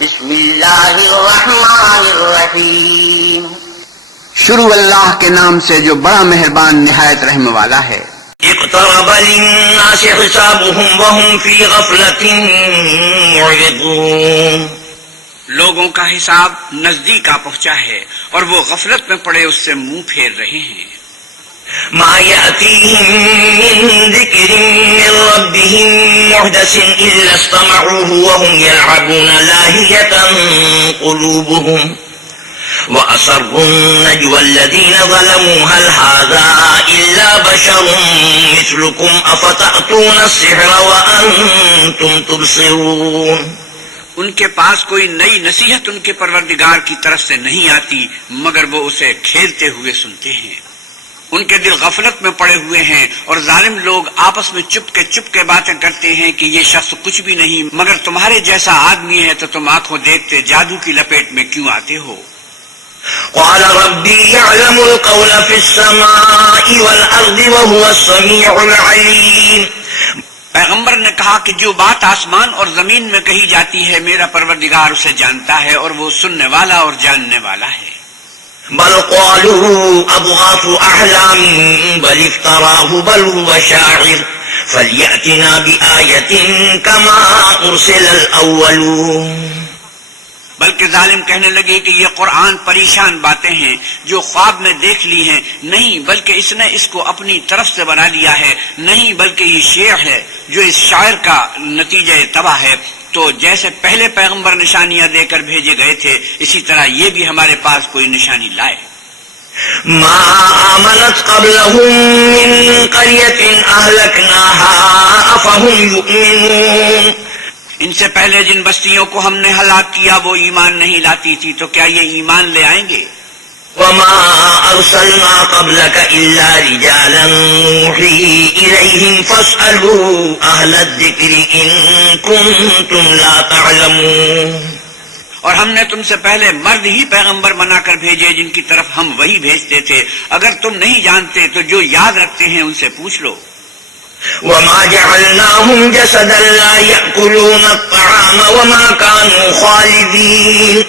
بسم اللہ الرحمن الرحیم. شروع اللہ کے نام سے جو بڑا مہربان نہایت رحم والا ہے. اقترب للناس حسابهم وهم في غفلة معرضون. لوگوں کا حساب نزدیک آ پہنچا ہے اور وہ غفلت میں پڑے اس سے منہ پھیر رہے ہیں. ما يأتيهم من ذكر من ربهم محدث إلا استمعوه وهم يلعبون لاهية قلوبهم وأسروا النجوى الذين ظلموا هل هذا إلا بشر مثلكم أفتأتون السحر وأنتم تبصرون. ان کے پاس کوئی نئی نصیحت ان کے پروردگار کی طرف سے نہیں آتی مگر وہ اسے کھیلتے ہوئے سنتے ہیں. ان کے دل غفلت میں پڑے ہوئے ہیں اور ظالم لوگ آپس میں چپ کے باتیں کرتے ہیں کہ یہ شخص کچھ بھی نہیں مگر تمہارے جیسا آدمی ہے تو تم آنکھوں دیکھتے جادو کی لپیٹ میں کیوں آتے ہو. قال ربي يعلم القول في السماء والأرض وهو السميع العليم. پیغمبر نے کہا کہ جو بات آسمان اور زمین میں کہی جاتی ہے میرا پروردگار اسے جانتا ہے اور وہ سننے والا اور جاننے والا ہے. بل قالوا أضغاث أحلام بل افتراه بل هو شاعر فليأتنا بآية كما أرسل الأولون. بلکہ ظالم کہنے لگے کہ یہ قرآن پریشان باتیں ہیں جو خواب میں دیکھ لی ہیں. نہیں بلکہ اس نے اس کو اپنی طرف سے بنا لیا ہے. نہیں بلکہ یہ شعر ہے جو اس شاعر کا نتیجہ تباہ ہے. تو جیسے پہلے پیغمبر نشانیاں دے کر بھیجے گئے تھے اسی طرح یہ بھی ہمارے پاس کوئی نشانی لائے. ما آمنت قبلهم من قرية أهلكناها أفهم يؤمنون. ان سے پہلے جن بستیوں کو ہم نے ہلاک کیا وہ ایمان نہیں لاتی تھی تو کیا یہ ایمان لے آئیں گے؟ وما أرسلنا قبلك إلا رجالا نوحي إليهم فاسألوا أهل الذكر إن كنتم لا تعلمون. اور ہم نے تم سے پہلے مرد ہی پیغمبر بنا کر بھیجے جن کی طرف ہم وہی بھیجتے تھے. اگر تم نہیں جانتے تو جو یاد رکھتے ہیں ان سے پوچھ لو. وما جعلناهم جسدا لا يأكلون الطعام وما كانوا خالدين.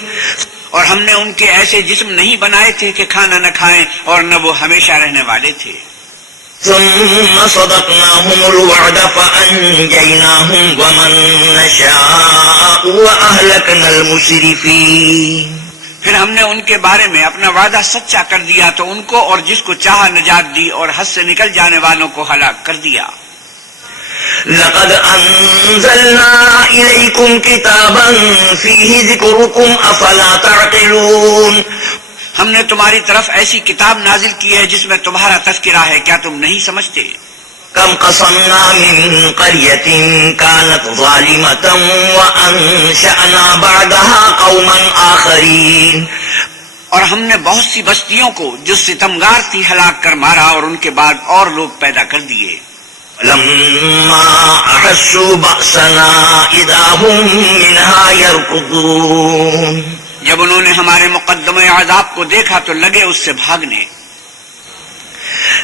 اور ہم نے ان کے ایسے جسم نہیں بنائے تھے کہ کھانا نہ کھائیں اور نہ وہ ہمیشہ رہنے والے تھے. ثم صدقناهم الوعد فأنجيناهم ومن نشاء وأهلكنا المسرفين. پھر ہم نے ان کے بارے میں اپنا وعدہ سچا کر دیا تو ان کو اور جس کو چاہا نجات دی اور حد سے نکل جانے والوں کو ہلاک کر دیا. لقد أنزلنا إليكم كتابا فيه ذكركم أفلا تعقلون. ہم نے تمہاری طرف ایسی کتاب نازل کی ہے جس میں تمہارا تذکرہ ہے کیا تم نہیں سمجھتے؟ كم قصمنا من قرية كانت ظالمة وأنشأنا بعدها قوما آخرين. اور ہم نے بہت سی بستیوں کو جو ستمگار تھی ہلاک کر مارا اور ان کے بعد اور لوگ پیدا کر دیے. لما أحسوا بأسنا إذا هم منها يركضون. جب انہوں نے ہمارے مقدمہ عذاب کو دیکھا تو لگے اس سے بھاگنے.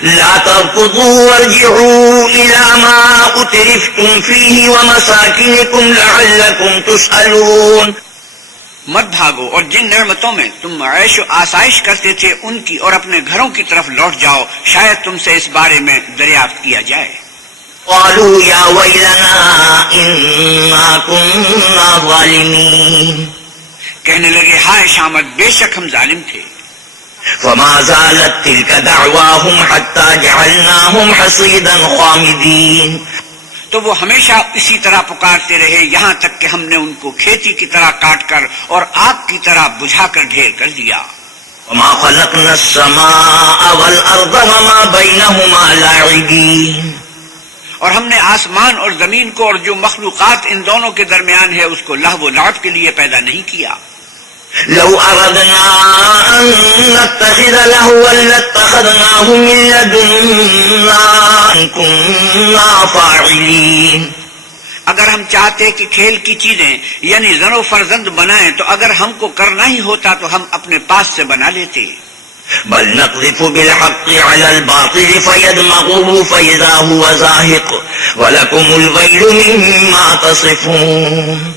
لا تركضوا وارجعوا إلى ما أترفتم فيه ومساكنكم لعلكم تسألون. مت بھاگو اور جن نعمتوں میں تم عیش و آسائش کرتے تھے ان کی اور اپنے گھروں کی طرف لوٹ جاؤ شاید تم سے اس بارے میں دریافت کیا جائے. قالوا يا ويلنا إنا كنا ظالمين. کہنے لگے ہائے شامت بے شک ہم ظالم تھے. فما زالت تلك دعواهم حتى جعلناهم حصيدا خامدين. تو وہ ہمیشہ اسی طرح پکارتے رہے یہاں تک کہ ہم نے ان کو کھیتی کی طرح کاٹ کر اور آگ کی طرح بجھا کر ڈھیر کر دیا. وما خلقنا السماء والأرض وما بينهما لاعبين. اور ہم نے آسمان اور زمین کو اور جو مخلوقات ان دونوں کے درمیان ہے اس کو لہو و لعب کے لیے پیدا نہیں کیا. لو أردنا أن نتخذ لهوا لاتخذناه من لدنا إن كنا فاعلين. اگر ہم چاہتے کہ کھیل کی چیزیں یعنی زن و فرزند بنائیں تو اگر ہم کو کرنا ہی ہوتا تو ہم اپنے پاس سے بنا لیتے. بل نقذف بالحق على الباطل فيدمغه فإذا هو زاهق ولكم الويل مما تصفون.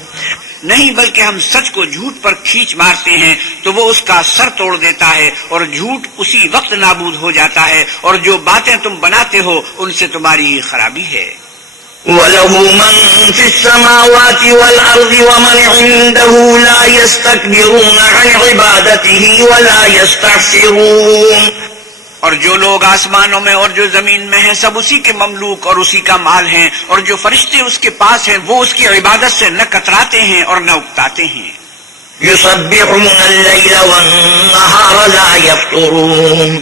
نہیں بلکہ ہم سچ کو جھوٹ پر کھینچ مارتے ہیں تو وہ اس کا سر توڑ دیتا ہے اور جھوٹ اسی وقت نابود ہو جاتا ہے، اور جو باتیں تم بناتے ہو ان سے تمہاری خرابی ہے۔ وَلَهُ مَن فِي السَّمَاوَاتِ وَالْأَرْضِ وَمَنْ عِندَهُ لَا يَسْتَكْبِرُونَ عَنْ عِبَادَتِهِ وَلَا يَسْتَحْسِرُونَ۔ اور جو لوگ آسمانوں میں اور جو زمین میں ہیں سب اسی کے مملوک اور اسی کا مال ہیں، اور جو فرشتے اس کے پاس ہیں وہ اس کی عبادت سے نہ کتراتے ہیں اور نہ اکتاتے ہیں۔ يُسَبِّحُونَ اللَّيْلَ وَالنَّهَارَ لَا يَفْطُرُونَ۔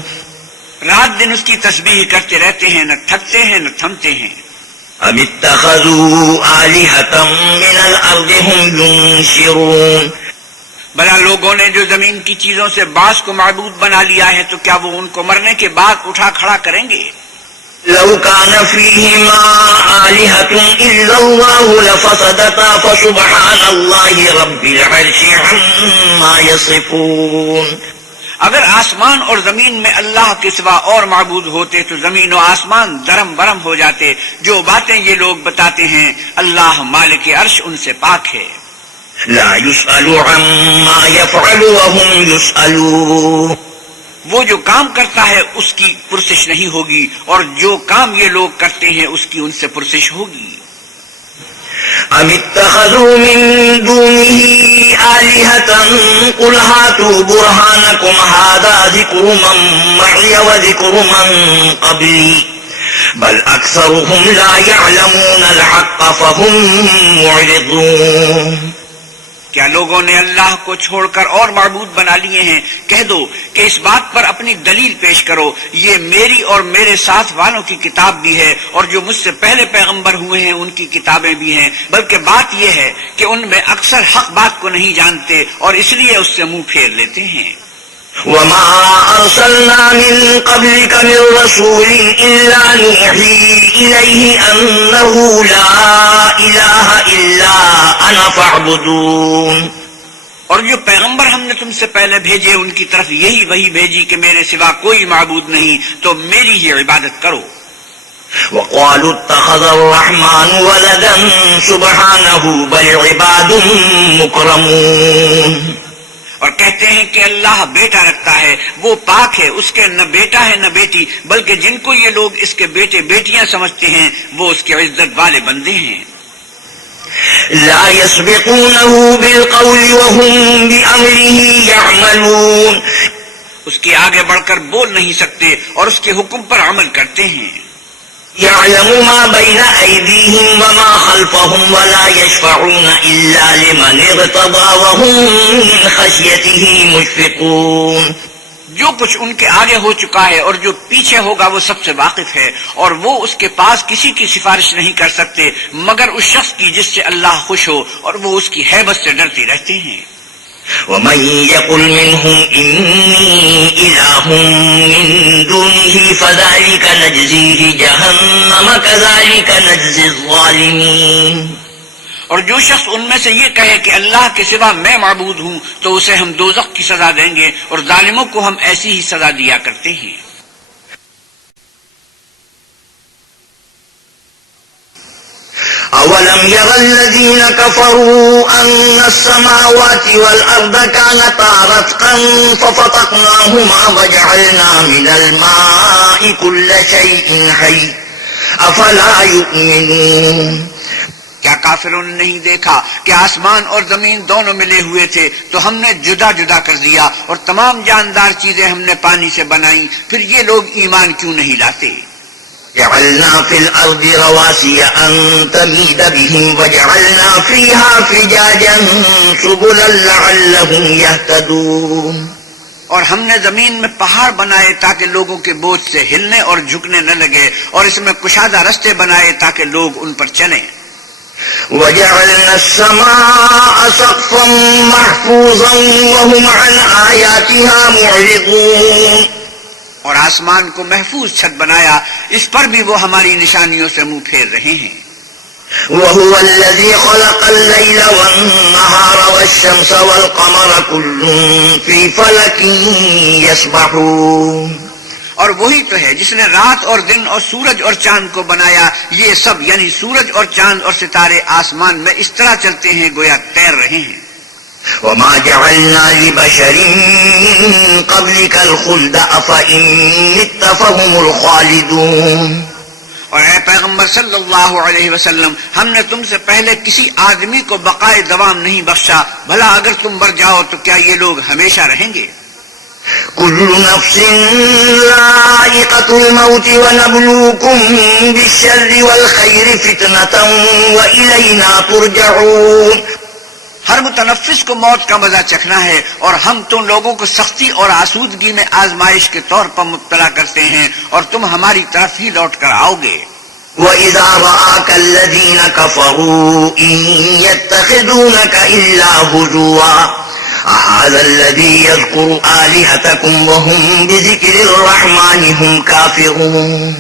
رات دن اس کی تسبیح کرتے رہتے ہیں، نہ تھکتے ہیں نہ تھمتے ہیں۔ أَمِ اتَّخَذُوا آلِهَةً مِّنَ الْأَرْضِ هُمْ يُنشِرُونَ۔ بھلا لوگوں نے جو زمین کی چیزوں سے بعض کو معبود بنا لیا ہے تو کیا وہ ان کو مرنے کے بعد اٹھا کھڑا کریں گے؟ لو كان فيهما آلهة إلا الله لفسدتا فسبحان الله رب العرش عما يصفون۔ اگر آسمان اور زمین میں اللہ کے سوا اور معبود ہوتے تو زمین و آسمان درم برم ہو جاتے۔ جو باتیں یہ لوگ بتاتے ہیں اللہ مالک عرش ان سے پاک ہے۔ لا يسأل عما يفعل وهم يسألون۔ وہ جو کام کرتا ہے اس کی پرسش نہیں ہوگی، اور جو کام یہ لوگ کرتے ہیں اس کی ان سے پرسش ہوگی۔ أم اتخذوا من دونه آلهة قل هاتوا برهانكم هذا ذكر من معي وذكر من قبلي بل أكثرهم لا يعلمون الحق فهم معرضون۔ کیا لوگوں نے اللہ کو چھوڑ کر اور معبود بنا لیے ہیں؟ کہہ دو کہ اس بات پر اپنی دلیل پیش کرو، یہ میری اور میرے ساتھ والوں کی کتاب بھی ہے، اور جو مجھ سے پہلے پیغمبر ہوئے ہیں ان کی کتابیں بھی ہیں، بلکہ بات یہ ہے کہ ان میں اکثر حق بات کو نہیں جانتے اور اس لیے اس سے منہ پھیر لیتے ہیں۔ وما أرسلنا من قبلك من رسول إلا نوحي إليه أنه لا إله إلا أنا فاعبدون۔ اور جو پیغمبر ہم نے تم سے پہلے بھیجے ان کی طرف یہی وہی بھیجی کہ میرے سوا کوئی معبود نہیں، تو میری ہی عبادت کرو۔ وقالوا اتخذ الرحمن ولدا سبحانه بل عباد مكرمون۔ اور کہتے ہیں کہ اللہ بیٹا رکھتا ہے، وہ پاک ہے، اس کے نہ بیٹا ہے نہ بیٹی، بلکہ جن کو یہ لوگ اس کے بیٹے بیٹیاں سمجھتے ہیں وہ اس کے عزت والے بندے ہیں۔ لا يسبقونه بالقول وهم بأمره يعملون۔ اس کے آگے بڑھ کر بول نہیں سکتے اور اس کے حکم پر عمل کرتے ہیں۔ يعلم ما بين أيديهم وما خلفهم ولا يشفعون إلا لمن ارتضى وهم من خشيته مشفقون۔ جو کچھ ان کے آگے ہو چکا ہے اور جو پیچھے ہوگا وہ سب سے واقف ہے، اور وہ اس کے پاس کسی کی سفارش نہیں کر سکتے مگر اس شخص کی جس سے اللہ خوش ہو، اور وہ اس کی ہیبت سے ڈرتے رہتے ہیں۔ ومن يقل منهم إني إله من دونه فذلك نجزيه جهنم كذلك نجزي الظالمين۔ اور جو شخص ان میں سے یہ کہے کہ اللہ کے سوا میں معبود ہوں تو اسے ہم دوزخ کی سزا دیں گے، اور ظالموں کو ہم ایسی ہی سزا دیا کرتے ہیں۔ أولم ير الذين كفروا أن السماوات والأرض كانتا رتقا ففتقناهما وجعلنا من الماء كل شيء حي أفلا يؤمنون۔ کیا کافروں نے نہیں دیکھا کہ آسمان اور زمین دونوں ملے ہوئے تھے تو ہم نے جدا جدا کر دیا، اور تمام جاندار چیزیں ہم نے پانی سے بنائیں، پھر یہ لوگ ایمان کیوں نہیں لاتے؟ جعلنا في الأرض رواسي أن تميد بهم وجعلنا فيها فجاجا سبلا لعلهم يهتدون۔ اور ہم نے زمین میں پہاڑ بنائے تاکہ لوگوں کے بوجھ سے ہلنے اور جھکنے نہ لگے، اور اس میں کشادہ رستے بنائے تاکہ لوگ ان پر چلیں۔ وجعلنا السماء سقفا محفوظا وهم عن آياتها معرضون۔ اور آسمان کو محفوظ چھت بنایا، اس پر بھی وہ ہماری نشانیوں سے منہ پھیر رہے ہیں۔ وهو الذي خلق الليل والنهار والشمس والقمر كل في فلك يسبحون۔ اور وہی تو ہے جس نے رات اور دن اور سورج اور چاند کو بنایا. یہ سب یعنی سورج اور چاند اور ستارے آسمان میں اس طرح چلتے ہیں گویا تیر رہے ہیں. وما جعلنا لبشر من قبلك الخلد أفإن مت فهم الخالدون. اور اے پیغمبر صلی اللہ علیہ وسلم، ہم نے تم سے پہلے کسی آدمی کو بقائے دوام نہیں بخشا، بھلا اگر تم مر جاؤ تو کیا یہ لوگ ہمیشہ رہیں گے؟ كل نفس ذائقة الموت ونبلوكم بالشر والخير فتنة وإلينا ترجعون. ہر متنفس کو موت کا مزہ چکھنا ہے، اور ہم تم لوگوں کو سختی اور آسودگی میں آزمائش کے طور پر مبتلا کرتے ہیں، اور تم ہماری طرف ہی لوٹ کر آؤ گے. وَإِذَا رَآكَ الَّذِينَ كَفَرُوا إِن يَتَّخِذُونَكَ إِلَّا هُزُوًا أَهَذَا الَّذِي يَذْكُرُ آلِهَتَكُمْ وَهُمْ بِذِكْرِ الرَّحْمَنِ هُمْ كَافِرُونَ.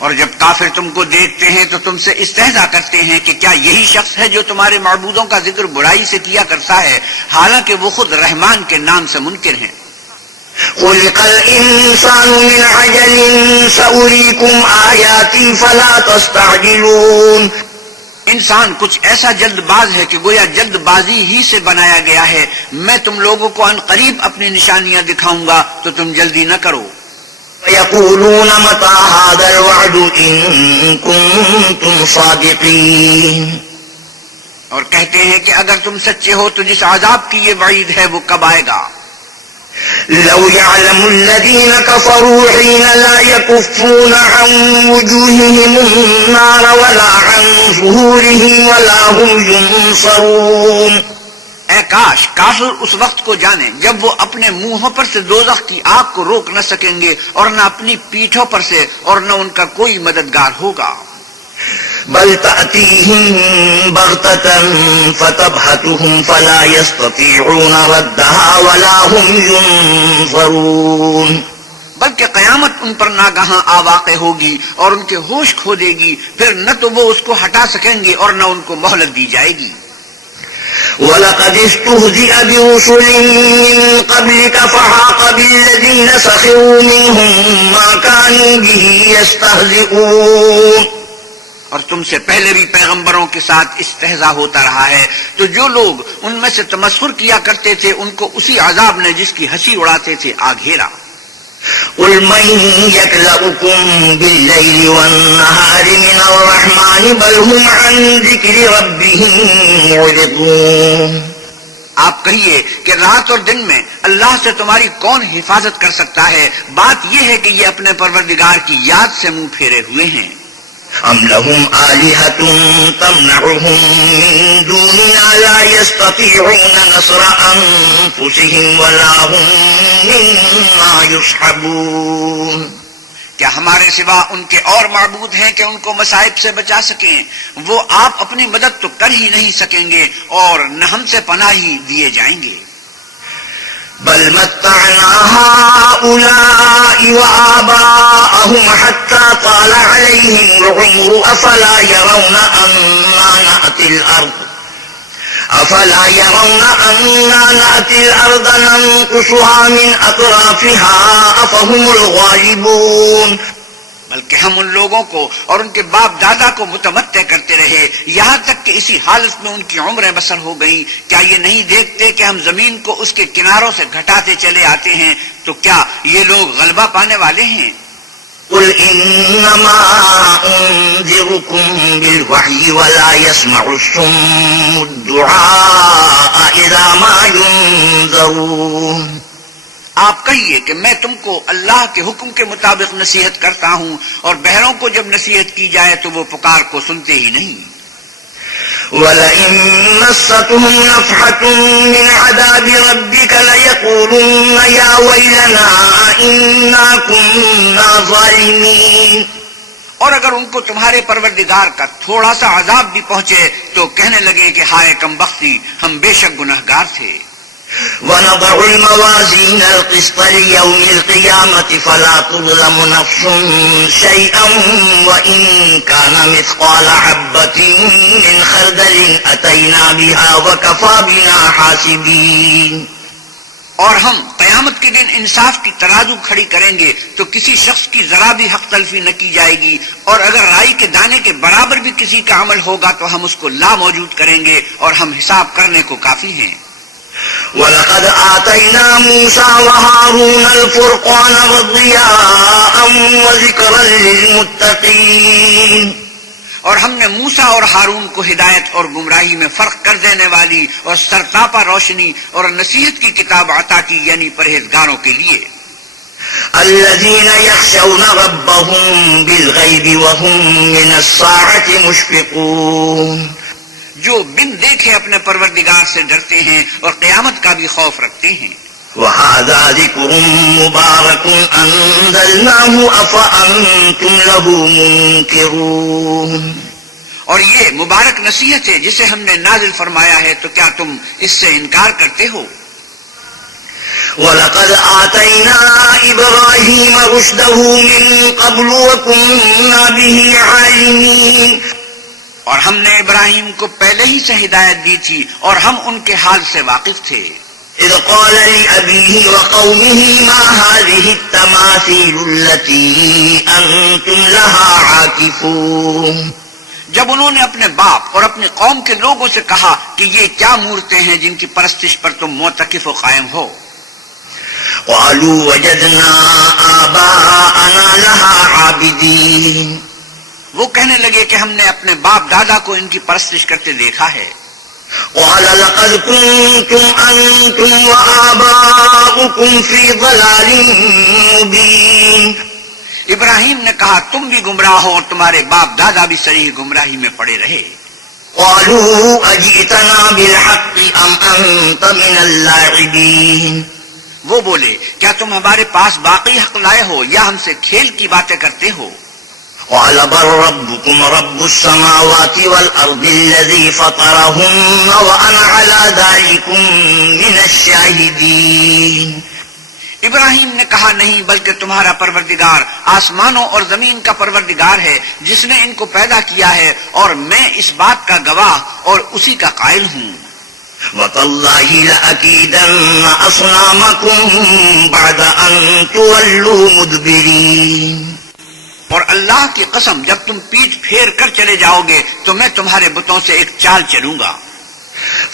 اور جب کافر تم کو دیکھتے ہیں تو تم سے استہزاء کرتے ہیں کہ کیا یہی شخص ہے جو تمہارے معبودوں کا ذکر برائی سے کیا کرتا ہے، حالانکہ وہ خود رحمان کے نام سے منکر ہیں. خلق الإنسان من عجل سأريكم آياتي فلا تستعجلون. انسان کچھ ایسا جلد باز ہے کہ گویا جلد بازی ہی سے بنایا گیا ہے. میں تم لوگوں کو عن قریب اپنی نشانیاں دکھاؤں گا تو تم جلدی نہ کرو. ويقولون متى هذا الوعد إن كنتم صادقين. اور کہتے ہیں کہ اگر تم سچے ہو تو جس عذاب کی یہ وعید ہے وہ کب آئے گا؟ لو يعلم الذين كفروا حين لا يكفون عن وجوههم النار ولا عن ظهورهم ولا هم ينصرون. اے کاش کافر اس وقت کو جانے جب وہ اپنے منہوں پر سے دوزخ کی آگ کو روک نہ سکیں گے، اور نہ اپنی پیٹھوں پر سے، اور نہ ان کا کوئی مددگار ہوگا. بل تأتيهم بغتة فتبهتهم فلا يستطيعون ردها ولا هم ينظرون. بلکہ قیامت ان پر ناگہاں آ واقع ہوگی اور ان کے ہوش کھو دے گی، پھر نہ تو وہ اس کو ہٹا سکیں گے اور نہ ان کو مہلت دی جائے گی. وَلَقَدِ اسْتُهْزِئَ بِرُسُلٍ مِّن قَبْلِكَ فَحَاقَ بِالَّذِينَ سَخِرُوا مِنْهُم مَّا كَانُوا بِهِ يَسْتَهْزِئُونَ. اور تم سے پہلے بھی پیغمبروں کے ساتھ استہزاء ہوتا رہا ہے، تو جو لوگ ان میں سے تمسخر کیا کرتے تھے ان کو اسی عذاب نے جس کی ہنسی اڑاتے تھے آ گھیرا. قُلْ مَن يَكْلَؤُكُم بِاللَّيْلِ وَالنَّهَارِ مِنَ الرَّحْمَنِ بَلْ هُمْ عَن ذِكْرِ رَبِّهِم مُّعْرِضُونَ. آپ کہیے کہ رات اور دن میں اللہ سے تمہاری کون حفاظت کر سکتا ہے؟ بات یہ ہے کہ یہ اپنے پروردگار کی یاد سے منہ پھیرے ہوئے ہیں. أَمْ لَهُمْ آلِهَةٌ تَمْنَعُهُم مِّن دُونِنَا لَا يَسْتَطِيعُونَ نَصْرَ أَنفُسِهِمْ وَلَا هُم مِّنَّا يُصْحَبُونَ. کیا ہمارے سوا ان کے اور معبود ہیں کہ ان کو مصائب سے بچا سکیں؟ وہ آپ اپنی مدد تو کر ہی نہیں سکیں گے اور نہ ہم سے پناہ ہی دیے جائیں گے. بل متعنا هؤلاء وآباءهم حتى طال عليهم العمر أفلا يرون أنا نأتي الأرض ننقصها من أطرافها أفهم الغالبون. بلکہ ہم ان لوگوں کو اور ان کے باپ دادا کو متمتع کرتے رہے یہاں تک کہ اسی حالت میں ان کی عمریں بسر ہو گئیں. کیا یہ نہیں دیکھتے کہ ہم زمین کو اس کے کناروں سے گھٹاتے چلے آتے ہیں؟ تو کیا یہ لوگ غلبہ پانے والے ہیں؟ قل إنما أنذركم بالوحي ولا يسمع الصم الدعاء إذا ما ينذرون. آپ کہیے کہ میں تم کو اللہ کے حکم کے مطابق نصیحت کرتا ہوں، اور بہروں کو جب نصیحت کی جائے تو وہ پکار کو سنتے ہی نہیں. وَلَئِن مَّسَّتْهُمْ نَفْحَةٌ مِّنْ عَذَابِ رَبِّكَ لَيَقُولُنَّ يَا وَيْلَنَا إِنَّا كُنَّا ظَالِمِينَ. اور اگر ان کو تمہارے پروردگار کا تھوڑا سا عذاب بھی پہنچے تو کہنے لگے کہ ہائے کمبختی، ہم بے شک گنہگار تھے. وَنَضَعُ الْمَوَازِينَ الْقِسْطَ لِيَوْمِ الْقِيَامَةِ فَلَا تُظْلَمُ نَفْسٌ شَيْئًا وَإِن كَانَ مِثْقَالَ حَبَّةٍ مِّنْ خَرْدَلٍ أَتَيْنَا بِهَا وَكَفَىٰ بِنَا حَاسِبِينَ. اور ہم قیامت کے دن انصاف کی ترازو کھڑی کریں گے تو کسی شخص کی ذرا بھی حق تلفی نہ کی جائے گی، اور اگر رائی کے دانے کے برابر بھی کسی کا عمل ہوگا تو ہم اس کو لا موجود کریں گے، اور ہم حساب کرنے کو کافی ہیں۔ وَلَقَدْ آتَيْنَا مُوسَى وَهَارُونَ الْفُرْقَانَ وَضِيَاءً وَذِكْرًا لِلْمُتَّقِينَ، اور ہم نے موسیٰ اور ہارون کو ہدایت اور گمراہی میں فرق کر دینے والی اور سرتاپا روشنی اور نصیحت کی کتاب عطا کی، یعنی پرہیزگاروں کے لیے۔ الَّذِينَ يَخْشَوْنَ رَبَّهُمْ بِالْغَيْبِ وَهُمْ مِنَ السَّاعَةِ مُشْفِقُونَ، جو بن دیکھے اپنے پروردگار سے ڈرتے ہیں اور قیامت کا بھی خوف رکھتے ہیں۔ وَهَذَا ذِكْرٌ مُبَارَكٌ أَنزَلْنَاهُ أَفَأَنْتُمْ لَهُ مُنْكِرُونَ، اور یہ مبارک نصیحت ہے جسے ہم نے نازل فرمایا ہے، تو کیا تم اس سے انکار کرتے ہو؟ وَلَقَدْ آتَيْنَا إِبْرَاهِيمَ رُشْدَهُ مِنْ قَبْلُ وَكُنَّا بِهِ عَالِمِينَ، اور ہم نے ابراہیم کو پہلے ہی سے ہدایت دی تھی اور ہم ان کے حال سے واقف تھے۔ إِذْ قَالَ لِأَبِيهِ وَقَوْمِهِ مَا هَٰذِهِ التَّمَاثِيلُ الَّتِي أَنْتُمْ لَهَا عَاكِفُونَ، جب انہوں نے اپنے باپ اور اپنی قوم کے لوگوں سے کہا کہ یہ کیا مورتیں ہیں جن کی پرستش پر تم معتکف و قائم ہو؟ قَالُوا وَجَدْنَا آبَاءَنَا لَهَا عَابِدِينَ، وہ کہنے لگے کہ ہم نے اپنے باپ دادا کو ان کی پرستش کرتے دیکھا ہے۔ قَالَ لَقَدْ كُنْتُمْ أَنْتُمْ وَآبَاؤُكُمْ فِي ضَلَالٍ مُبِينٍ، ابراہیم نے کہا تم بھی گمراہ ہو اور تمہارے باپ دادا بھی صریح گمراہی میں پڑے رہے۔ قَالُوا أَجِئْتَنَا بِالْحَقِّ أَمْ أَنْتَ مِنَ اللَّاعِبِينَ، وہ بولے کیا تم ہمارے پاس باقی حق لائے ہو یا ہم سے کھیل کی باتیں کرتے ہو؟ قَالَ بَلْ رَبُّكُمْ رَبُّ السَّمَاوَاتِ وَالْأَرْضِ الَّذِي فَطَرَهُنَّ وَأَنَا عَلَى ذَلِكُمْ مِنَ الشَّاهِدِينَ، ابراہیم نے کہا نہیں، بلکہ تمہارا پروردگار آسمانوں اور زمین کا پروردگار ہے جس نے ان کو پیدا کیا ہے، اور میں اس بات کا گواہ اور اسی کا قائل ہوں۔ وَتَاللَّهِ لَأَكِيدَنَّ أَصْنَامَكُمْ بَعْدَ أَن تُوَلُّوا مُدْبِرِينَ، اور اللہ کی قسم جب تم پیٹھ پھیر کر چلے جاؤ گے تو میں تمہارے بتوں سے ایک چال چلوں گا۔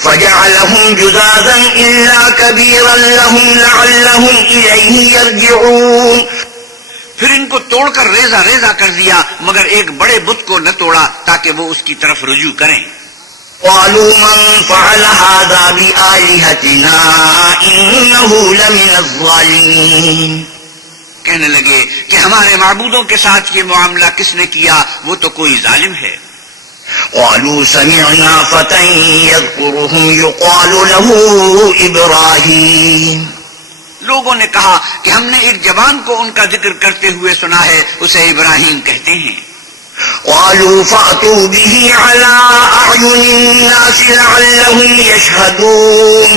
فَجَعَلَهُمْ جُذَاذًا إِلَّا كَبِيرًا لَهُمْ لَعَلَّهُمْ إِلَيْهِ يَرْجِعُونَ، پھر ان کو توڑ کر ریزہ ریزہ کر دیا مگر ایک بڑے بت کو نہ توڑا تاکہ وہ اس کی طرف رجوع کریں۔ قَالُوا مَنْ فَعَلَ هَذَا بِآلِهَتِنَا إِنَّهُ لَمِنَ الظَّالِمِينَ، کہنے لگے کہ ہمارے معبودوں کے ساتھ یہ معاملہ کس نے کیا، وہ تو کوئی ظالم ہے۔ قَالُوا سَمِعْنَا فَتًى يَذْكُرُهُمْ يُقَالُ لَهُ إِبْرَاهِيمُ، لوگوں نے کہا کہ ہم نے ایک جوان کو ان کا ذکر کرتے ہوئے سنا ہے، اسے ابراہیم کہتے ہیں۔ قَالُوا فَأْتُوا بِهِ عَلَىٰ أَعْيُنِ النَّاسِ لَعَلَّهُمْ يَشْهَدُونَ،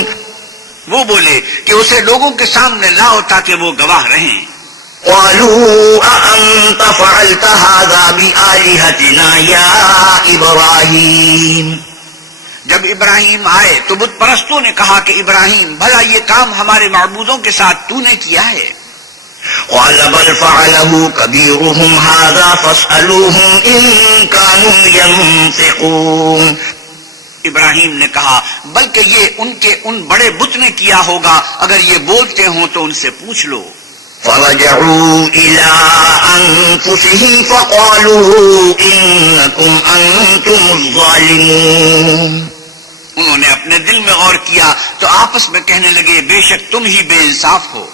وہ بولے کہ اسے لوگوں کے سامنے لاؤ تاکہ وہ گواہ رہیں۔ قَالُوا أَأَنْتَ فَعَلْتَ هَذَا بِآلِهَتِنَا يَا إِبْرَاهِيمُ، جب ابراہیم آئے تو بت پرستوں نے کہا کہ ابراہیم بھلا یہ کام ہمارے معبودوں کے ساتھ تو نے کیا ہے؟ قَالَ بَلْ فَعَلَهُ كَبِيرُهُمْ هَذَا فَاسْأَلُوهُمْ إِن كَانُوا يَنطِقُونَ، ابراہیم نے کہا بلکہ یہ ان کے ان بڑے بت نے کیا ہوگا، اگر یہ بولتے ہوں تو ان سے پوچھ لو۔ فَرَجَعُوا إِلَىٰ أَنفُسِهِمْ فَقَالُوا إِنَّكُمْ أَنْتُمُ الظَّالِمُونَ، انہوں نے اپنے دل میں غور کیا تو آپس میں کہنے لگے بے شک تم ہی بے انصاف ہو۔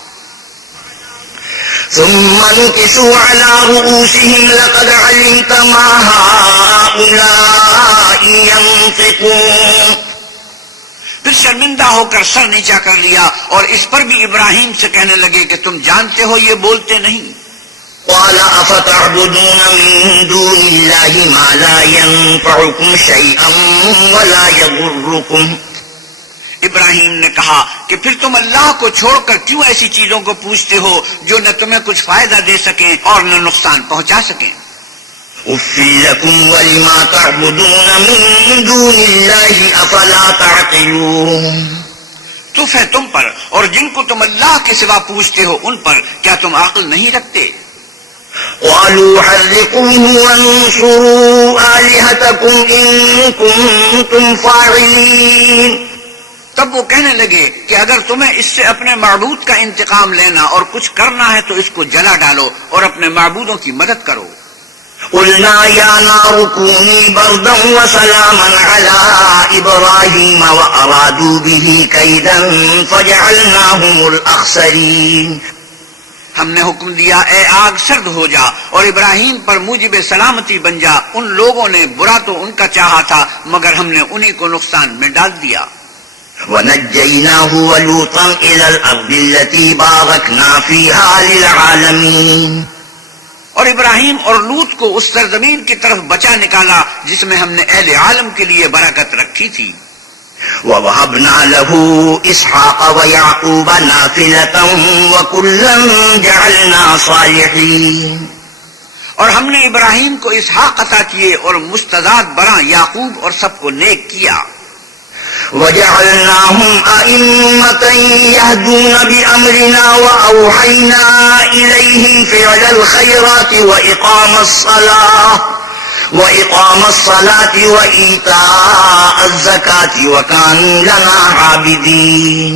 ثُمَّ نُكِسُوا عَلَىٰ رُءُوسِهِمْ لَقَدْ عَلِمْتَ مَا هَٰؤُلَاءِ يَنطِقُونَ، پھر شرمندہ ہو کر سر نیچا کر لیا اور اس پر بھی ابراہیم سے کہنے لگے کہ تم جانتے ہو یہ بولتے نہیں۔ قَالَ أَفَتَعْبُدُونَ مِن دُونِ اللَّهِ مَا لَا يَنفَعُكُمْ شَيْئًا وَلَا يَضُرُّكُمْ، ابراہیم نے کہا کہ پھر تم اللہ کو چھوڑ کر کیوں ایسی چیزوں کو پوچھتے ہو جو نہ تمہیں کچھ فائدہ دے سکیں اور نہ نقصان پہنچا سکیں۔ أُفٍّ لَكُمْ وَلِمَا تَعْبُدُونَ مِن دُونِ اللَّهِ أَفَلَا تَعْقِلُونَ، تف ہے تم پر اور جن کو تم اللہ کے سوا پوچھتے ہو ان پر، کیا تم عقل نہیں رکھتے؟ قالوا حرقوه وانصروا آلهتكم إن كنتم فاعلين. تب وہ کہنے لگے کہ اگر تمہیں اس سے اپنے معبود کا انتقام لینا اور کچھ کرنا ہے تو اس کو جلا ڈالو اور اپنے معبودوں کی مدد کرو. قلنا يا نار كوني بردا وسلاما على إبراهيم وأرادوا به كيدا فجعلناهم الأخسرين. ہم نے حکم دیا اے آگ سرد ہو جا اور ابراہیم پر موجب سلامتی بن جا. ان لوگوں نے برا تو ان کا چاہا تھا مگر ہم نے انہی کو نقصان میں ڈال دیا. ونجيناه ولوطا إلى الأرض التي باركنا فيها للعالمين. اور ابراہیم اور لوط کو اس سرزمین کی طرف بچا نکالا جس میں ہم نے اہل عالم کے لیے برکت رکھی تھی. ووهبنا له إسحاق ويعقوب نافلة وكلا جعلنا صالحين. اور ہم نے ابراہیم کو اسحاق عطا کیے اور مستضاد برا یعقوب اور سب کو نیک کیا. وجعلناهم أئمة يهدون بأمرنا وأوحينا إليهم فعل الخيرات وإقام الصلاة وإيتاء الزكاة وكانوا لنا عابدين.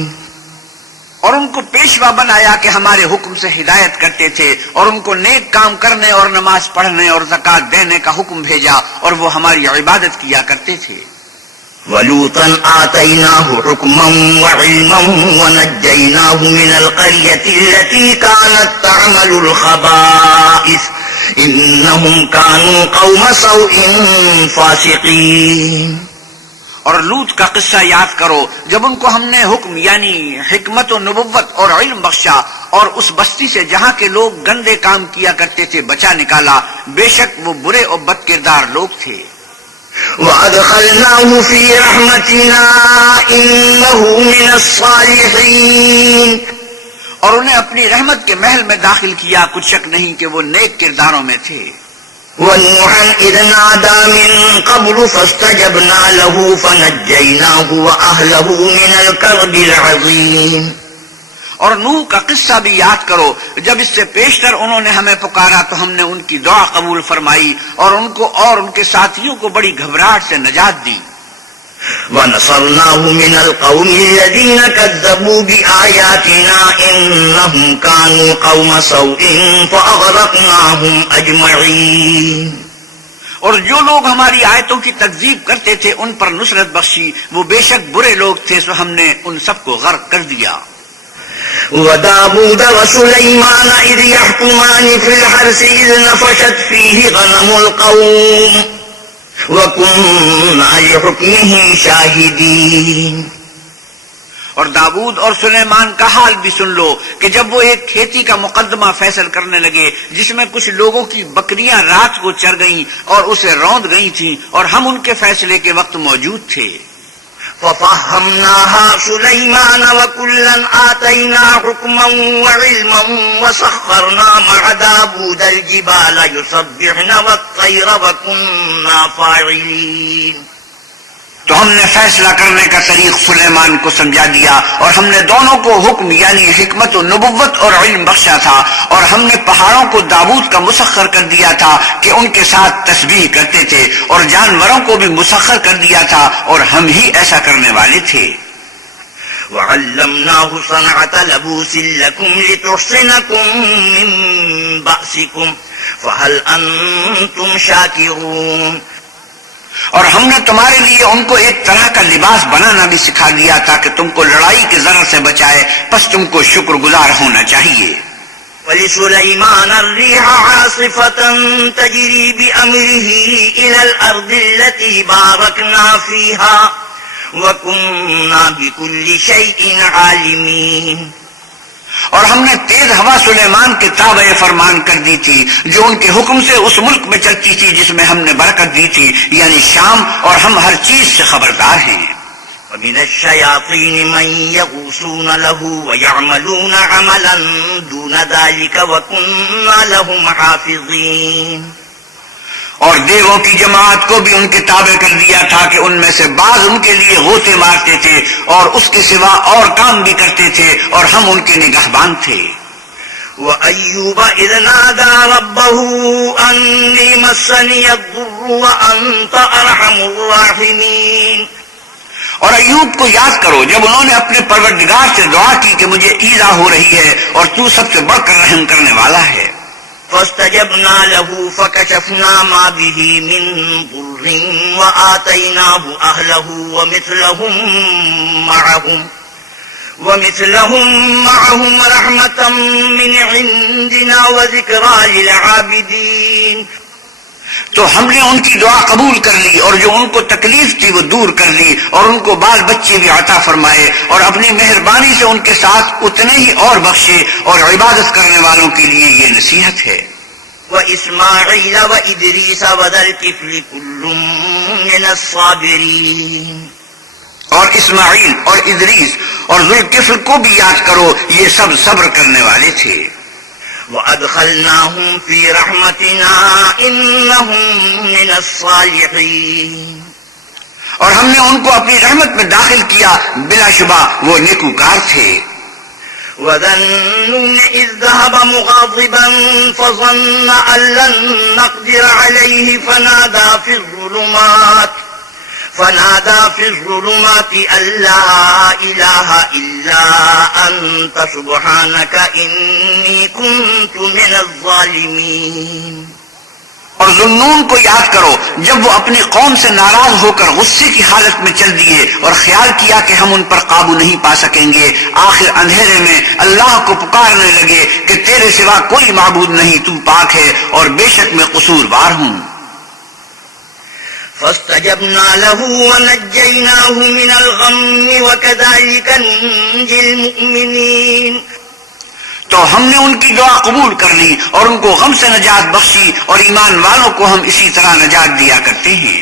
اور ان کو پیشوا بنایا کہ ہمارے حکم سے ہدایت کرتے تھے اور ان کو نیک کام کرنے اور نماز پڑھنے اور زکوٰۃ دینے کا حکم بھیجا اور وہ ہماری عبادت کیا کرتے تھے. ولوطا آتيناه حكما وعلما ونجيناه من القرية التي كانت تعمل الخبائث إنهم كانوا قوم سوء فاسقين. اور لوط کا قصہ یاد کرو جب ان کو ہم نے حکم یعنی حکمت و نبوت اور علم بخشا اور اس بستی سے جہاں کے لوگ گندے کام کیا کرتے تھے بچا نکالا. بے شک وہ برے اور بد کردار لوگ تھے. وَأَدْخَلْنَاهُ فِي رَحْمَتِنَا إِنَّهُ مِنَ الصَّالِحِينَ. اور انہیں اپنی رحمت کے محل میں داخل کیا، کچھ شک نہیں کہ وہ نیک کرداروں میں تھے. وَنُوحًا إِذْ نَادَىٰ مِن قَبْلُ فَاسْتَجَبْنَا لَهُ فَنَجَّيْنَاهُ وَأَهْلَهُ مِنَ الْكَرْبِ الْعَظِيمِ. اور نوح کا قصہ بھی یاد کرو جب اس سے پیشتر انہوں نے ہمیں پکارا تو ہم نے ان کی دعا قبول فرمائی اور ان کو اور ان کے ساتھیوں کو بڑی گھبراہٹ سے نجات دی. وَنَصَرْنَاهُ مِنَ الْقَوْمِ الَّذِينَ كَذَّبُوا بِآيَاتِنَا إِنَّهُمْ كَانُوا قَوْمَ سَوْءٍ فَأَغْرَقْنَاهُمْ أَجْمَعِينَ. اور جو لوگ ہماری آیتوں کی تکذیب کرتے تھے ان پر نصرت بخشی، وہ بے شک برے لوگ تھے سو ہم نے ان سب کو غرق کر دیا. وَدَاوُودَ وَسُلَيْمَانَ إِذْ يَحْكُمَانِ فِي الْحَرْثِ إِذْ نَفَشَتْ فِيهِ غَنَمُ الْقَوْمِ وَكُنَّا لِحُكْمِهِمْ شَاهِدِينَ. اور داؤد اور سلیمان کا حال بھی سن لو کہ جب وہ ایک کھیتی کا مقدمہ فیصل کرنے لگے جس میں کچھ لوگوں کی بکریاں رات کو چر گئیں اور اسے روند گئی تھیں اور ہم ان کے فیصلے کے وقت موجود تھے. فَفَهَّمْنَاهَا سُلَيْمَانَ وَكُلًّا آتَيْنَا حُكْمًا وَعِلْمًا وَسَخَّرْنَا مَعَ دَاوُودَ الْجِبَالَ يُسَبِّحْنَ وَالطَّيْرَ وَكُنَّا فَاعِلِينَ. تو ہم نے فیصلہ کرنے کا طریق سلیمان کو سمجھا دیا اور ہم نے دونوں کو حکم یعنی حکمت و نبوت اور علم بخشا تھا اور ہم نے پہاڑوں کو داؤد کا مسخر کر دیا تھا کہ ان کے ساتھ تسبیح کرتے تھے اور جانوروں کو بھی مسخر کر دیا تھا اور ہم ہی ایسا کرنے والے تھے. وَعَلَّمْنَاهُ صَنْعَةَ لَبُوسٍ لَكُمْ لِتُحْصِنَكُم مِّن بَأْسِكُمْ فَهَلْ أَنتُمْ شَاكِرُونَ. اور ہم نے تمہارے لیے ان کو ایک طرح کا لباس بنانا بھی سکھا دیا تاکہ تم کو لڑائی کے ضرر سے بچائے، پس تم کو شکر گزار ہونا چاہیے. وَلِسُلَيْمَانَ الرِّيحَ عَاصِفَةً تَجْرِي بِأَمْرِهِ إِلَى الْأَرْضِ الَّتِي بَارَكْنَا فِيهَا وَكُنَّا بِكُلِّ شَيْءٍ عَالِمِينَ. اور ہم نے تیز ہوا سلیمان کے تابع فرمان کر دی تھی جو ان کے حکم سے اس ملک میں چلتی تھی جس میں ہم نے برکت دی تھی یعنی شام، اور ہم ہر چیز سے خبردار ہیں. وَمِنَ الشَّيَاطِينِ مَن يَغُوصُونَ لَهُ وَيَعْمَلُونَ عَمَلًا دُونَ ذَلِكَ وَكُنَّا لَهُمْ حَافِظِينَ. اور دیووں کی جماعت کو بھی ان کے تابع کر دیا تھا کہ ان میں سے بعض ان کے لیے غوطے مارتے تھے اور اس کے سوا اور کام بھی کرتے تھے اور ہم ان کے نگہبان تھے. وَأَيُّوبَ إِذْ نَادَى رَبَّهُ أَنِّي مَسَّنِيَ الضُّرُّ وَأَنْتَ أَرْحَمُ الرَّاحِمِينَ. اور ایوب کو یاد کرو جب انہوں نے اپنے پروردگار سے دعا کی کہ مجھے ایذا ہو رہی ہے اور تو سب سے بڑھ کر رحم کرنے والا ہے. فاستجبنا له فكشفنا ما به من ضر وآتيناه أهله ومثلهم معهم رحمة من عندنا وذكرى للعابدين. تو ہم نے ان کی دعا قبول کر لی اور جو ان کو تکلیف تھی وہ دور کر لی اور ان کو بال بچے بھی عطا فرمائے اور اپنی مہربانی سے ان کے ساتھ اتنے ہی اور بخشے اور عبادت کرنے والوں کے لیے یہ نصیحت ہے. وإسماعيل وإدريس وذا الكفل كل من الصابرين. اور اسماعیل اور ادریس اور ذوالکفل کو بھی یاد کرو یہ سب صبر کرنے والے تھے. وأدخلناهم في رحمتنا إنهم من الصالحين. اور ہم نے ان کو اپنی رحمت میں داخل کیا بلا شبہ وہ نیکوکار تھے. وَذَا النُّونِ إِذْ ذَهَبَ مُغَاضِبًا فَظَنَّ أَن لَّن نَّقْدِرَ عَلَيْهِ فَنَادَىٰ فِي الظُّلُمَاتِ أَن لَّا إِلَٰهَ إِلَّا أَنتَ سُبْحَانَكَ إِنِّي كُنتُ مِنَ الظَّالِمِينَ. اور ذوالنون کو یاد کرو جب وہ اپنی قوم سے ناراض ہو کر غصے کی حالت میں چل دیے اور خیال کیا کہ ہم ان پر قابو نہیں پا سکیں گے. آخر اندھیرے میں اللہ کو پکارنے لگے کہ تیرے سوا کوئی معبود نہیں، تو پاک ہے اور بے شک میں قصوروار ہوں. فاستجبنا له ونجيناه من الغم وكذلك ننجي المؤمنين. تو ہم نے ان کی دعا قبول کر لی اور ان کو غم سے نجات بخشی اور ایمان والوں کو ہم اسی طرح نجات دیا کرتے ہیں.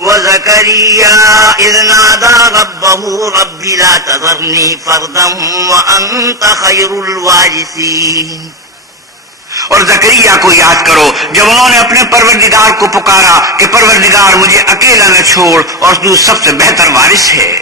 وزكريا إذ نادى ربه رب لا تذرني فردا وأنت خير الوارثين. اور زکریا کو یاد کرو جب انہوں نے اپنے پروردگار کو پکارا کہ پروردگار مجھے اکیلا نہ چھوڑ اور تو سب سے بہتر وارث ہے.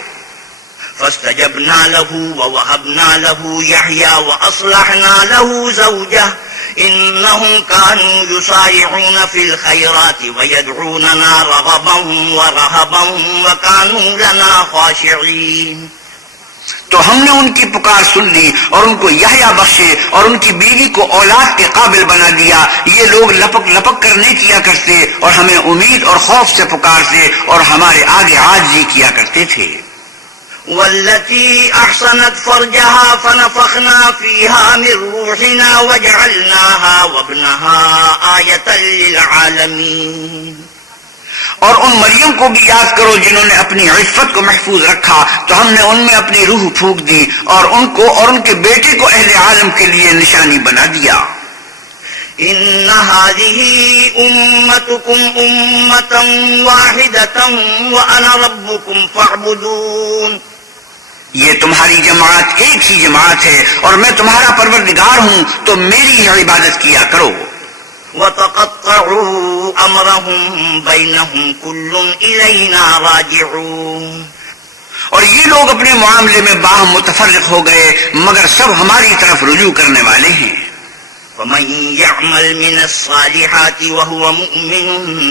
فاستجبنا له ووهبنا له يحيى وأصلحنا له زوجه إنهم كانوا يسارعون في الخيرات ويدعوننا رغبا ورهبا وكانوا لنا خاشعين. تو ہم نے ان کی پکار سن لی اور ان کو یحییٰ بخشے اور ان کی بیوی کو اولاد کے قابل بنا دیا. یہ لوگ لپک لپک کرنے کیا کرتے اور ہمیں امید اور خوف سے پکارتے اور ہمارے آگے عاجزی کیا کرتے تھے. والتي أحصنت فرجها فنفخنا فيها من روحنا وجعلناها وابنها آية للعالمين. اور ان مریم کو بھی یاد کرو جنہوں نے اپنی عفت کو محفوظ رکھا تو ہم نے ان میں اپنی روح پھونک دی اور ان کو اور ان کے بیٹے کو اہل عالم کے لیے نشانی بنا دیا. ان هذه امتكم امة واحدة وانا ربكم فاعبدون. یہ تمہاری جماعت ایک ہی جماعت ہے اور میں تمہارا پروردگار ہوں تو میری ہی عبادت کیا کرو. وتقطعوا امرهم بينهم كل الينا راجعون. اور یہ لوگ اپنے معاملے میں باہم متفرق ہو گئے مگر سب ہماری طرف رجوع کرنے والے ہیں. فمن يعمل من الصالحات وهو مؤمن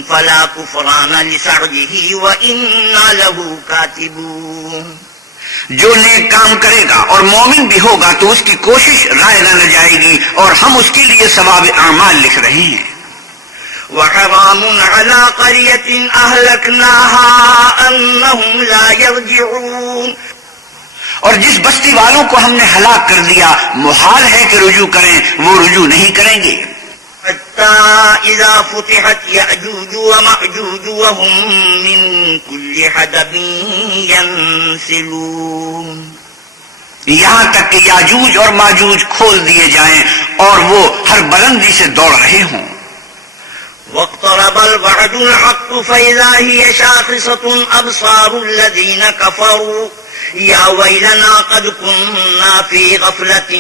فلا كفران لسعيه وإنا له كاتبون. جو نیک کام کرے گا اور مومن بھی ہوگا تو اس کی کوشش رائے نہ جائے گی اور ہم اس کے لیے ثواب اعمال لکھ رہے ہیں. وحرام على قرية أهلكناها أنهم لا يرجعون. اور جس بستی والوں کو ہم نے ہلاک کر دیا محال ہے کہ رجوع کریں، وہ رجوع نہیں کریں گے. حتى إذا فتحت يأجوج ومأجوج وهم من كل حدب ينسلون. یہاں تک کہ یاجوج اور ماجوج کھول دیے جائیں اور وہ ہر بلندی سے دوڑ رہے ہوں. واقترب الوعد الحق فإذا هي شاخصة أبصار الذين كفروا يا ويلنا قد كنا في غفلة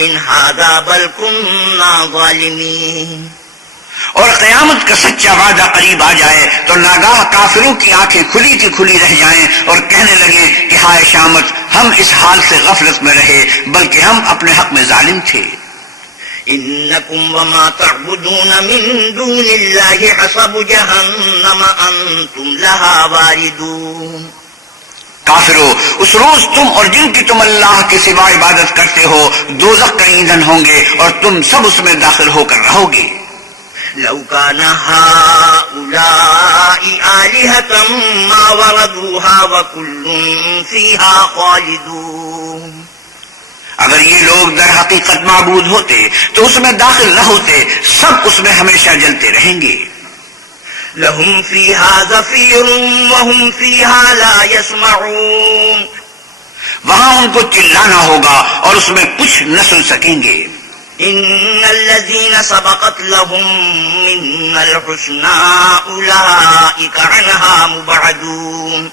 من هذا بل كنا ظالمين. اور قیامت کا سچا وعدہ قریب آ جائے تو ناگاہ کافروں کی آنکھیں کھلی کی کھلی رہ جائیں اور کہنے لگیں کہ ہائے شامت، ہم اس حال سے غفلت میں رہے بلکہ ہم اپنے حق میں ظالم تھے۔ إنكم وما تعبدون من دون الله حصب جهنم أنتم لها واردون۔ کافرو، اس روز تم اور جن کی تم اللہ کے سوا عبادت کرتے ہو دوزخ کا ایندھن ہوں گے اور تم سب اس میں داخل ہو کر رہو گے۔ لو كان هؤلاء آلهة ما وردوها وكل فيها خالدون۔ اگر یہ لوگ در حقیقت معبود ہوتے تو اس میں داخل نہ ہوتے، سب اس میں ہمیشہ جلتے رہیں گے۔ لهم فيها زفير وهم فيها لا يسمعون۔ وہاں ان کو چلانا ہوگا اور اس میں کچھ نہ سن سکیں گے۔ إن الذين سبقت لهم من الحسنى أولئك عنها مبعدون۔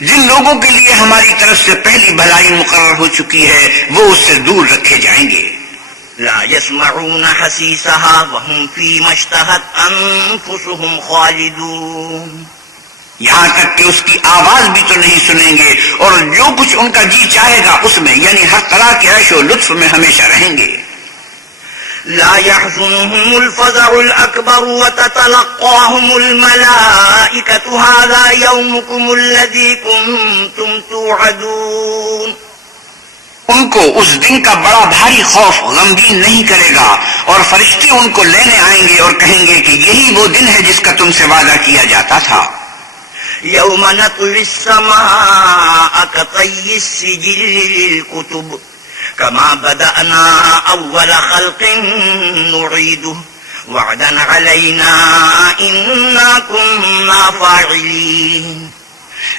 جن لوگوں کے لیے ہماری طرف سے پہلی بھلائی مقرر ہو چکی ہے وہ اس سے دور رکھے جائیں گے۔ لا يسمعون حسيسها وهم فيما اشتهت أنفسهم خالدون۔ یہاں تک کہ اس کی آواز بھی تو نہیں سنیں گے اور جو کچھ ان کا جی چاہے گا اس میں، یعنی ہر طرح کے عیش و لطف میں ہمیشہ رہیں گے۔ لا يحزنهم الفزع الأكبر وتتلقاهم الملائكة هذا يومكم الذي كنتم توعدون۔ ان کو اس دن کا بڑا بھاری خوف غمگین نہیں کرے گا اور فرشتے ان کو لینے آئیں گے اور کہیں گے کہ یہی وہ دن ہے جس کا تم سے وعدہ کیا جاتا تھا۔ يوم نطوي السماء كطي السجل للكتب كما بدأنا أول خلق نعيده وعدا علينا إنا كنا فاعلين۔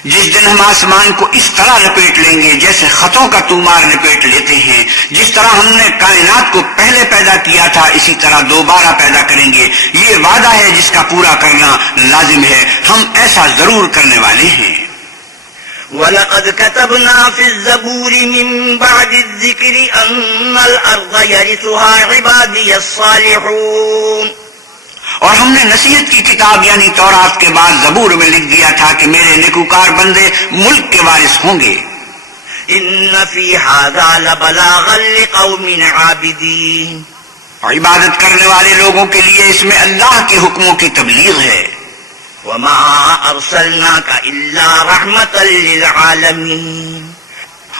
جس دن ہم آسمان کو اس طرح لپیٹ لیں گے جیسے خطوں کا طومار لپیٹ لیتے ہیں، جس طرح ہم نے کائنات کو پہلے پیدا کیا تھا اسی طرح دوبارہ پیدا کریں گے، یہ وعدہ ہے جس کا پورا کرنا لازم ہے، ہم ایسا ضرور کرنے والے ہیں۔ وَلَقَدْ كَتَبْنَا فِي الزَّبُورِ مِن بَعْدِ الذِّكْرِ أَنَّ الْأَرْضَ يَرِثُهَا عِبَادِيَ الصَّالِحُونَ۔ اور ہم نے نصیحت کی کتاب یعنی تورات کے بعد زبور میں لکھ دیا تھا کہ میرے نیکوکار بندے ملک کے وارث ہوں گے۔ إِنَّ فِي هَذَا لَبَلَاغًا لِقَوْمٍ عَابِدِينَ۔ عبادت کرنے والے لوگوں کے لیے اس میں اللہ کے حکموں کی تبلیغ ہے۔ وَمَا أَرْسَلْنَاكَ إِلَّا رَحْمَةً لِلْعَالَمِينَ۔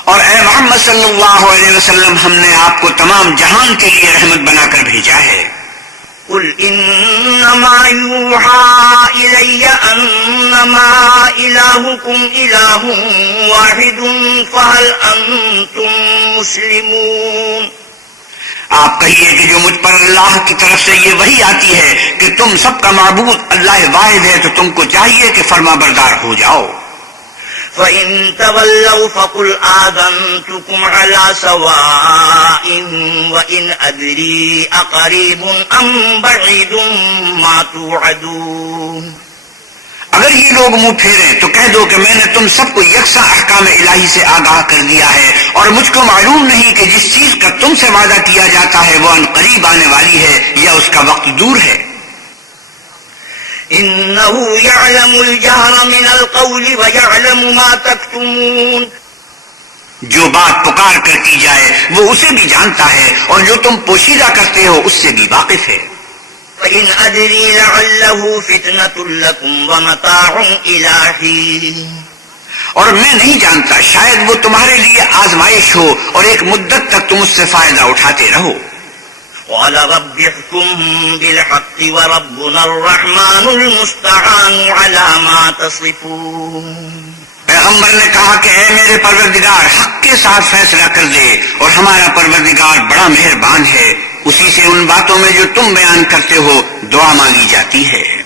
اور اے محمد صلی اللہ علیہ وسلم، ہم نے آپ کو تمام جہان کے لیے رحمت بنا کر بھیجا ہے۔ قل انما يوحى الي انما الهكم اله واحد فهل انتم مسلمون۔ آپ کہیے کہ جو مجھ پر اللہ کی طرف سے یہ وحی آتی ہے کہ تم سب کا معبود اللہ واحد ہے تو تم کو چاہیے کہ فرما بردار ہو جاؤ۔ فَإِن تَوَلَّوْا فَقُلْ آذَنْتُكُمْ عَلَى سَوَاءٍ وَإِنْ أَدْرِي أَقَرِيبٌ أَمْ بَعِيدٌ مَا تُوعَدُونَ۔ اگر یہ لوگ منہ پھیریں تو کہہ دو کہ میں نے تم سب کو یکساں احکام الہی سے آگاہ کر دیا ہے اور مجھ کو معلوم نہیں کہ جس چیز کا تم سے وعدہ کیا جاتا ہے وہ ان قریب آنے والی ہے یا اس کا وقت دور ہے۔ إِنَّهُ يَعْلَمُ الْجَهْرَ مِنَ الْقَوْلِ وَيَعْلَمُ مَا تَكْتُمُونَ۔ جو بات پکار کر کی جائے وہ اسے بھی جانتا ہے اور جو تم پوشیدہ کرتے ہو اس سے بھی واقف ہے۔ وَإِنْ أَدْرِي لَعَلَّهُ فِتْنَةٌ لَكُمْ وَمَتَاعٌ إِلَىٰ حِينٍ۔ اور میں نہیں جانتا، شاید وہ تمہارے لیے آزمائش ہو اور ایک مدت تک تم اس سے فائدہ اٹھاتے رہو۔ قال رب احكم بالحق وربنا الرحمن المستعان على ما تصفون۔ پیغمبر نے کہا کہ اے میرے پروردگار حق کے ساتھ فیصلہ کر دے اور ہمارا پروردگار بڑا مہربان ہے، اسی سے ان باتوں میں جو تم بیان کرتے ہو دعا مانگی جاتی ہے۔